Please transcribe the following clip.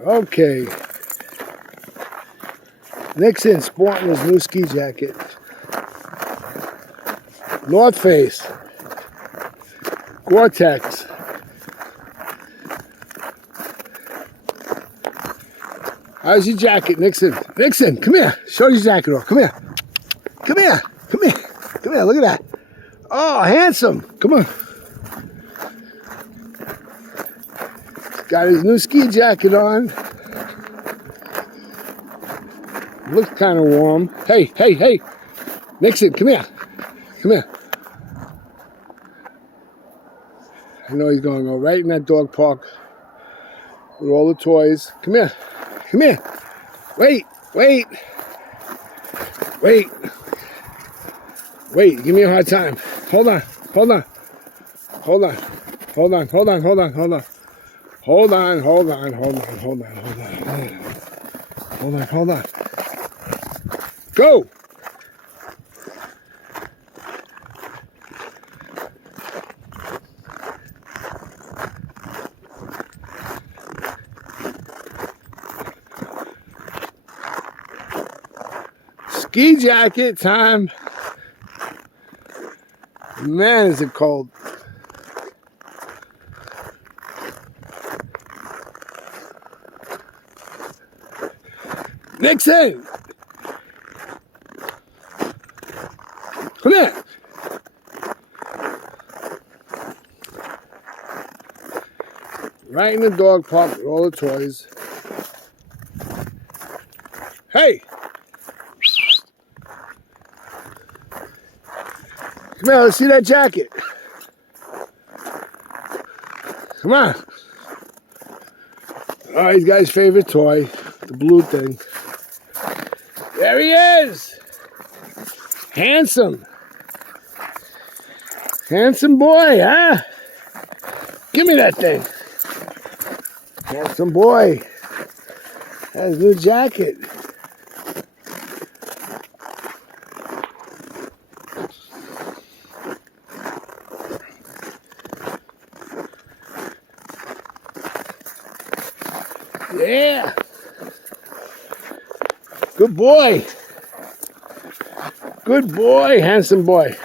Okay. Nixon sporting his new ski jacket. North Face. Gore-Tex. How's your jacket, Nixon? Nixon, come here. Show your jacket off. Come here. Come here. Come here. Come here. Look at that. Oh, handsome. Come on. Got his new ski jacket on. Looks kind of warm. Hey, hey, hey. Nixon, come here. Come here. I know he's going to go right in that dog park with all the toys. Come here. Come here. Wait, wait. Wait. Wait, give me a hard time. Hold on, hold on. Hold on. Hold on, hold on, hold on, hold on. Hold on, hold on, hold on, hold on, hold on. Hold on, hold on. Go! Ski jacket time. Man, is it cold. Nixon! Come here. Right in the dog park with all the toys. Hey! Come here, let's see that jacket. Come on. Oh, he's got his favorite toy, the blue thing. There he is. Handsome. Handsome boy, huh? Give me that thing. Handsome boy. Has a new jacket. Yeah. Good boy. Good boy, handsome boy.